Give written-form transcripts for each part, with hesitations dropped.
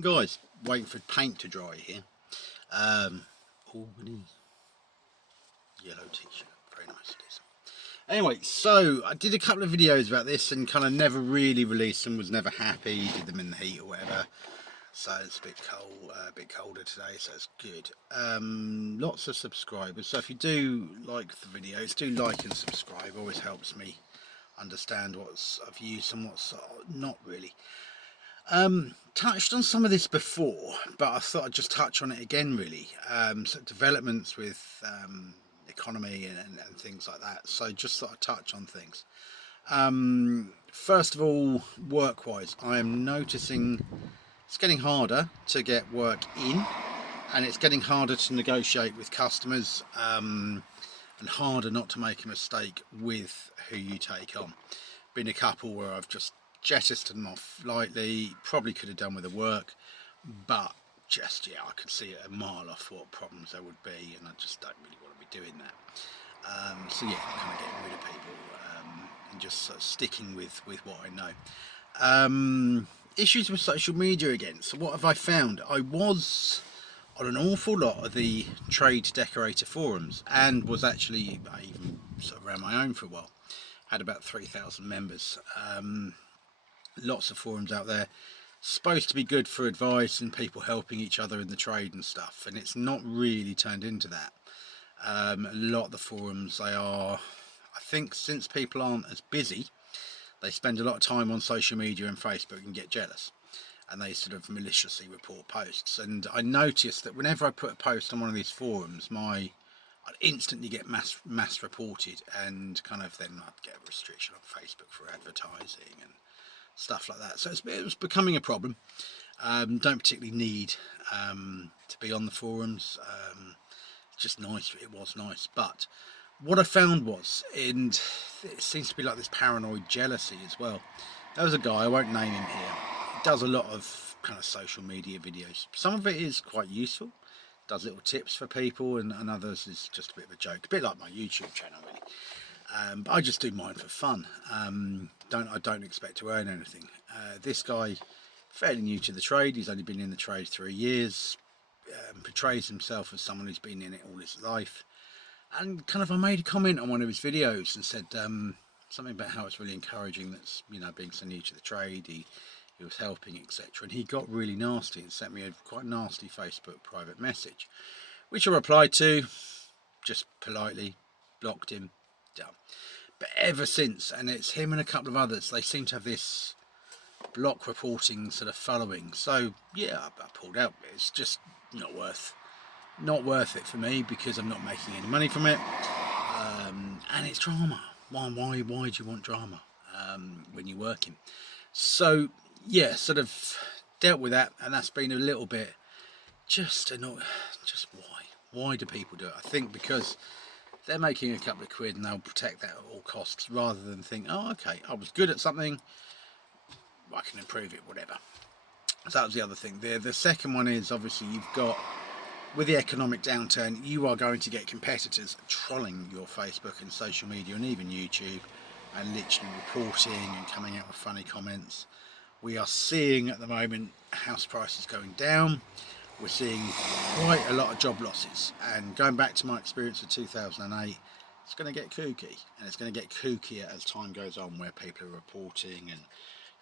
Guys, waiting for paint to dry here. Albany yellow t-shirt, very nice it is. Anyway, so I did a couple of videos about this and kind of never really released them, was never happy, did them in the heat or whatever. So it's a bit cold, a bit colder today, so it's good. Lots of subscribers, so if you do like the videos, do like and subscribe, always helps me understand what's of use and what's not really. Touched on some of this before, but I thought I'd just touch on it again really. So developments with economy and things like that, so just thought I'd touch on things. First of all, work-wise, I am noticing it's getting harder to get work in, and it's getting harder to negotiate with customers, and harder not to make a mistake with who you take on. Been a couple where I've just jettisoned them off lightly, probably could have done with the work, but just, yeah, I could see it a mile off what problems there would be, and I just don't really want to be doing that. So yeah, kind of getting rid of people, and just sort of sticking with what I know. Issues with social media again. So what have I found? I was on an awful lot of the trade decorator forums, and was actually, I even sort of ran my own for a while. Had about 3,000 members. Lots of forums out there, supposed to be good for advice and people helping each other in the trade and stuff, and it's not really turned into that. A lot of the forums, they are, I think, since people aren't as busy, they spend a lot of time on social media and Facebook and get jealous, and they sort of maliciously report posts. And I noticed that whenever I put a post on one of these forums, I'd instantly get mass reported, and kind of then I'd get a restriction on Facebook for advertising and stuff like that. So it was becoming a problem. Don't particularly need to be on the forums. It's just nice. It was nice, but what I found was, and it seems to be like this paranoid jealousy as well. There was a guy, I won't name him here. He does a lot of kind of social media videos. Some of it is quite useful. Does little tips for people, and others is just a bit of a joke. A bit like my YouTube channel, really. But I just do mine for fun. I don't expect to earn anything. This guy, fairly new to the trade, he's only been in the trade 3 years, portrays himself as someone who's been in it all his life, and kind of I made a comment on one of his videos and said something about how it's really encouraging that's, being so new to the trade, he was helping, etc. And he got really nasty and sent me a quite nasty Facebook private message, which I replied to, just politely, blocked him, done. But ever since, and it's him and a couple of others, they seem to have this block reporting sort of following. So yeah, I pulled out. It's just not worth it for me, because I'm not making any money from it, and it's drama. Why do you want drama when you're working? So yeah, sort of dealt with that, and that's been a little bit just annoying. Just why do people do it? I think because they're making a couple of quid and they'll protect that at all costs, rather than think, oh, okay, I was good at something, I can improve it, whatever. So that was the other thing. The second one is, obviously, you've got, with the economic downturn, you are going to get competitors trolling your Facebook and social media and even YouTube, and literally reporting and coming out with funny comments. We are seeing at the moment house prices going down. We're seeing quite a lot of job losses, and going back to my experience of 2008, it's going to get kooky, and it's going to get kookier as time goes on, where people are reporting and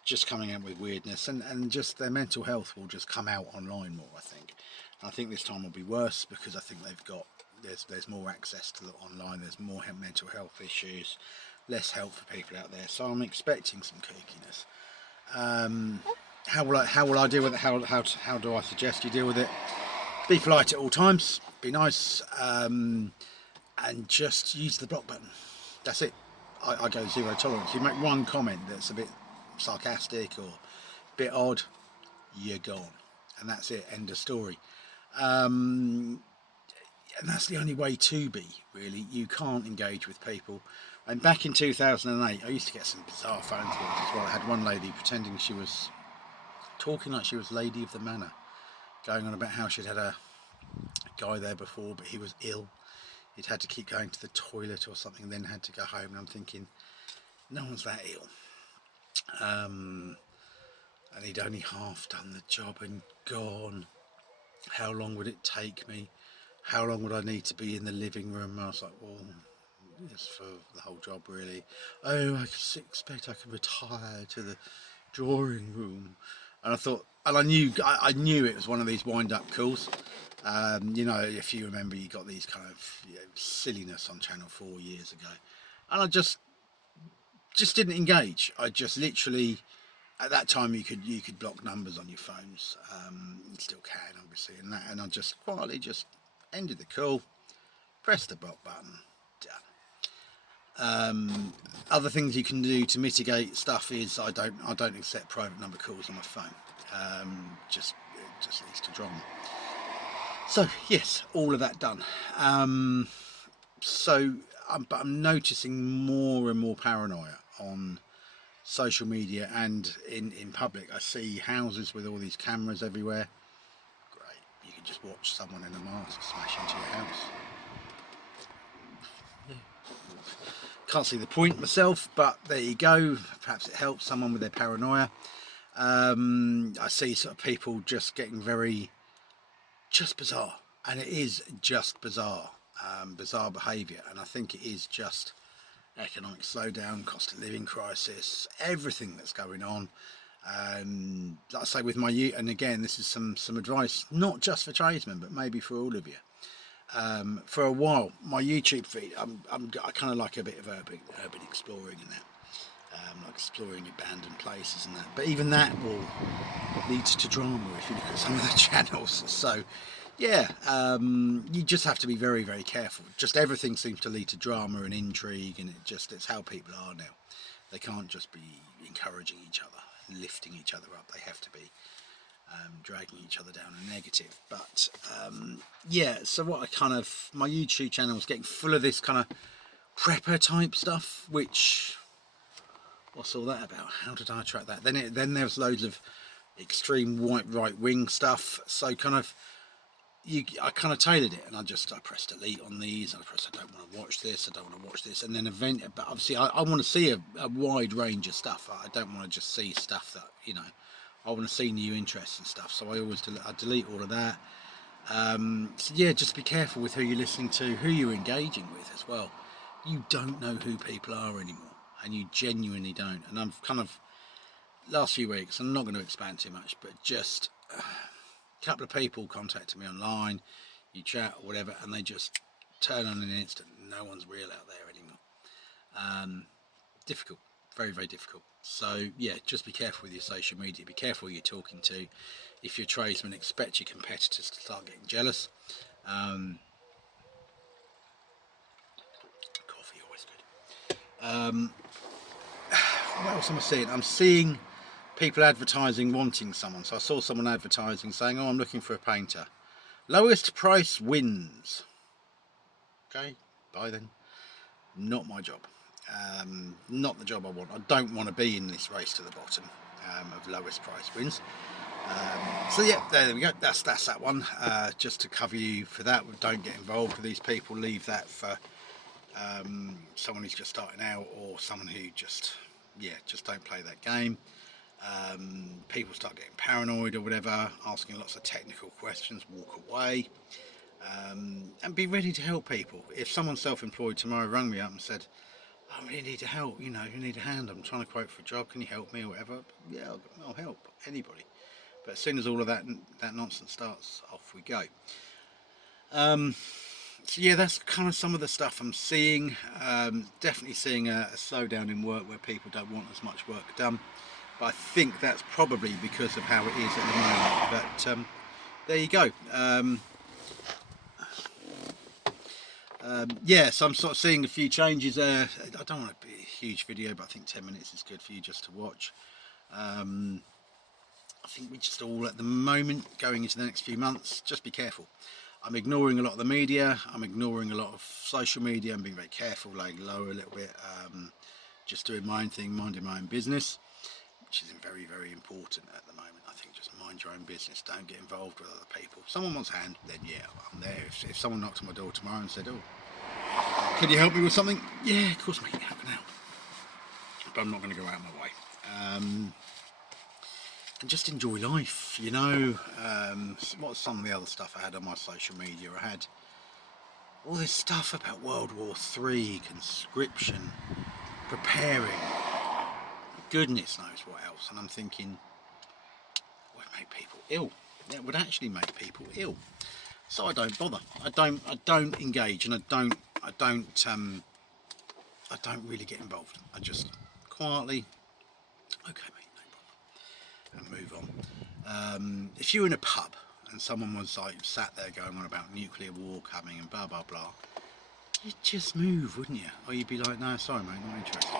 just coming out with weirdness, and just their mental health will just come out online more, I think. And I think this time will be worse, because I think there's more access to the online, there's more mental health issues, less help for people out there, so I'm expecting some kookiness. How will I deal with it? How do I suggest you deal with it? Be polite at all times, be nice, and just use the block button. That's it. I go zero tolerance. You make one comment that's a bit sarcastic or a bit odd, you're gone, and that's it. End of story. And that's the only way to be, really. You can't engage with people. And back in 2008, I used to get some bizarre phone calls as well. I had one lady pretending she was talking like she was Lady of the Manor, going on about how she'd had a guy there before, but he was ill. He'd had to keep going to the toilet or something, and then had to go home. And I'm thinking, no one's that ill. and he'd only half done the job and gone. How long would it take me? How long would I need to be in the living room? And I was like, well, it's for the whole job really. Oh, I expect I could retire to the drawing room. And I thought, and I knew it was one of these wind-up calls. You know, if you remember, you got these kind of silliness on Channel 4 years ago, and I just didn't engage. I just literally, at that time, you could block numbers on your phones. You still can, obviously, and I just quietly just ended the call, pressed the block button, done. Other things you can do to mitigate stuff is I don't accept private number calls on my phone. It just leads to drama. So yes, all of that done. But I'm noticing more and more paranoia on social media and in public. I see houses with all these cameras everywhere. Great, you can just watch someone in a mask smash into your house. Can't see the point myself, but there you go. Perhaps it helps someone with their paranoia. I see sort of people just getting very bizarre, and it is just bizarre behaviour, and I think it is just economic slowdown, cost of living crisis, everything that's going on. Like I say, with my youth, and again, this is some advice, not just for tradesmen, but maybe for all of you. For a while, my YouTube feed, I kind of like a bit of urban exploring and that. Like exploring abandoned places and that, but even that will lead to drama if you look at some of the channels. So yeah, you just have to be very, very careful. Just everything seems to lead to drama and intrigue, and it's how people are now. They can't just be encouraging each other and lifting each other up. They have to be dragging each other down and negative. But yeah, so my YouTube channel is getting full of this kind of prepper type stuff, which, what's all that about? How did I track that? Then there's loads of extreme right wing stuff. So I kind of tailored it, and I pressed delete on these. I don't want to watch this. I don't want to watch this. And then but obviously I want to see a wide range of stuff. I don't want to just see stuff that, you know, I want to see new interests and stuff. So I delete all of that. So yeah, just be careful with who you're listening to, who you're engaging with as well. You don't know who people are anymore. And you genuinely don't. And I'm kind of, last few weeks, I'm not going to expand too much, but just a couple of people contacted me online, you chat or whatever, and they just turn on in an instant. No one's real out there anymore. Difficult, very, very difficult. So yeah, just be careful with your social media. Be careful who you're talking to. If you're a tradesman, expect your competitors to start getting jealous. Coffee, always good. What else am I seeing? I'm seeing people advertising wanting someone. So I saw someone advertising saying, oh, I'm looking for a painter. Lowest price wins. Okay, bye then. Not my job. Not the job I want. I don't want to be in this race to the bottom of lowest price wins. So yeah, there we go. That's that one. Just to cover you for that. Don't get involved with these people. Leave that for someone who's just starting out, or someone who just don't play that game. People start getting paranoid or whatever, asking lots of technical questions, walk away, and be ready to help people. If someone self-employed tomorrow rang me up and said, I really need help, you need a hand, I'm trying to quote for a job, can you help me or whatever, yeah, I'll help anybody. But as soon as all of that nonsense starts, off we go. So yeah, that's kind of some of the stuff I'm seeing. Definitely seeing a slowdown in work where people don't want as much work done. But I think that's probably because of how it is at the moment. But there you go. Yeah, so I'm sort of seeing a few changes there. I don't want it to be a huge video, but I think 10 minutes is good for you just to watch. I think we just all, at the moment, going into the next few months, just be careful. I'm ignoring a lot of the media, I'm ignoring a lot of social media, I'm being very careful, laying low a little bit, just doing my own thing, minding my own business, which is very, very important at the moment. I think just mind your own business, don't get involved with other people. If someone wants a hand, then yeah, I'm there. If someone knocked on my door tomorrow and said, oh, can you help me with something? Yeah, of course, mate, how can I help? But I'm not going to go out of my way. and just enjoy life, you know. What's some of the other stuff I had on my social media? I had all this stuff about World War III, conscription, preparing, goodness knows what else, and I'm thinking, would make people ill. It would actually make people ill. So I don't bother. I don't engage, and I don't really get involved. I just quietly, okay, mate, no problem, and move on. If you're in a pub and someone was like sat there going on about nuclear war coming and blah blah blah, you'd just move, wouldn't you? Or you'd be like, no, sorry, mate, not interested.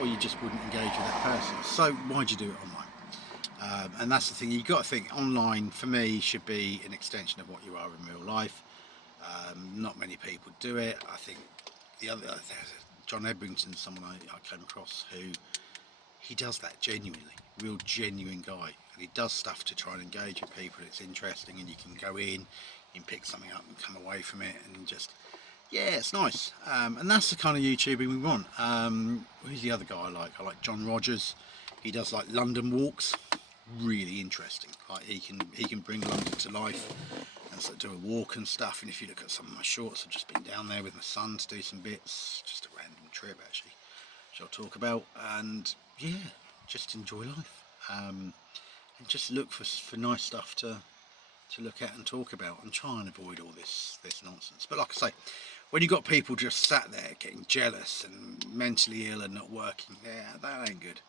Or you just wouldn't engage with that person. So why'd you do it online? And that's the thing, you've got to think online, for me, should be an extension of what you are in real life. Not many people do it. I think John Edrington's someone I came across who, he does that genuinely, real genuine guy. And he does stuff to try and engage with people. It's interesting, and you can go in, you can pick something up and come away from it, and just, yeah, it's nice. And that's the kind of YouTubing we want. Who's the other guy I like? I like John Rogers. He does like London walks. Really interesting. Like he can bring London to life and sort of do a walk and stuff. And if you look at some of my shorts, I've just been down there with my son to do some bits. Just a random trip actually, which I'll talk about. And yeah, just enjoy life. And just look for nice stuff to look at and talk about, and try and avoid all this nonsense. But like I say, when you've got people just sat there getting jealous and mentally ill and not working, yeah, that ain't good.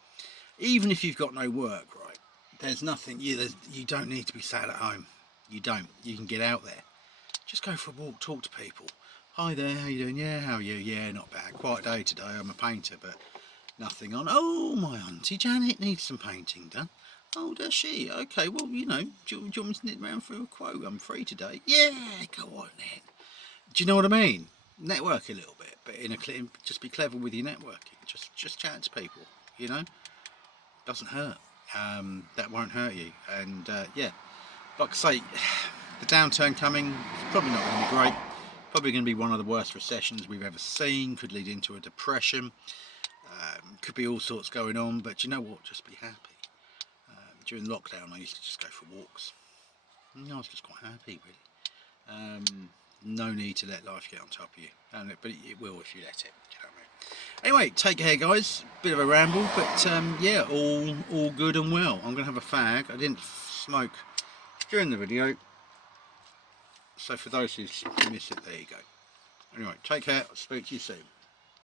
Even if you've got no work, right? There's nothing, you don't need to be sat at home. You don't. You can get out there. Just go for a walk, talk to people. Hi there, how you doing? Yeah, how are you? Yeah, not bad. Quiet day today. I'm a painter, but nothing on. Oh, my auntie Janet needs some painting done. Oh, does she? Okay, well, you know, do you want me to knit around for a quote? I'm free today. Yeah, go on then. Do you know what I mean? Network a little bit, but just be clever with your networking. Just chat to people, you know? Doesn't hurt. That won't hurt you. And yeah, like I say, the downturn coming, it's probably not going to be great. Probably going to be one of the worst recessions we've ever seen. Could lead into a depression. Could be all sorts going on, but you know what? Just be happy. During lockdown, I used to just go for walks. I was just quite happy, really. No need to let life get on top of you, but it will if you let it. You know what I mean? Anyway, take care, guys. Bit of a ramble, but yeah, all good and well. I'm going to have a fag. I didn't smoke during the video, so for those who miss it, there you go. Anyway, take care. I'll speak to you soon.